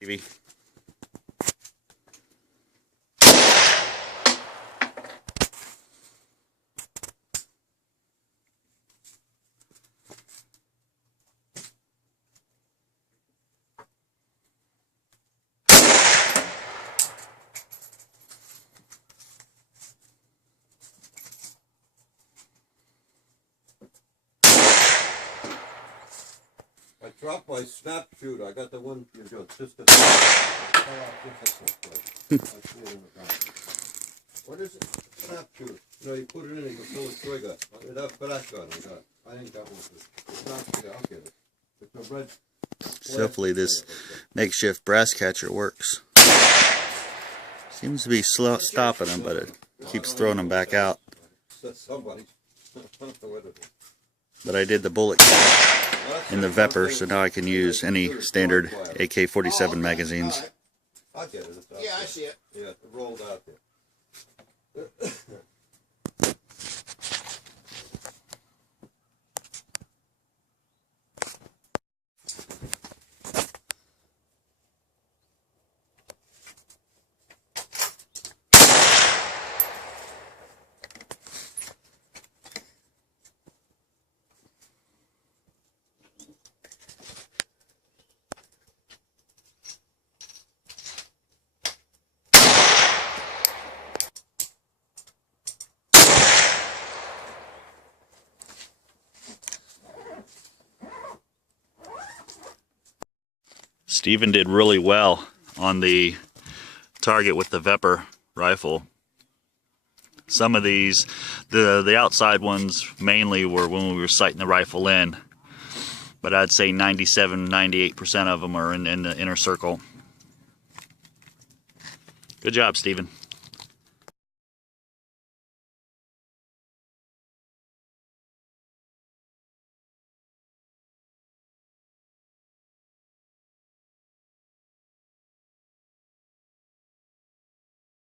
TV. I dropped my snap shooter. I got the one you know, just the What is it? Snap shooter. You know, you put it in, you can pull the trigger. That gun I got. I ain't got one. It's not, yeah, I'll get it. It's a red. So hopefully this makeshift brass catcher works. Seems to be stopping them, but it keeps throwing them back out. Somebody. But I did the bullet count in the Vepr, so now I can use any standard AK-47 magazines. I get it. Yeah, I see it. Yeah, it rolled out there. Stephen did really well on the target with the Vepr rifle. Some of these, the outside ones mainly were when we were sighting the rifle in, but I'd say 97–98% of them are in the inner circle. Good job, Stephen.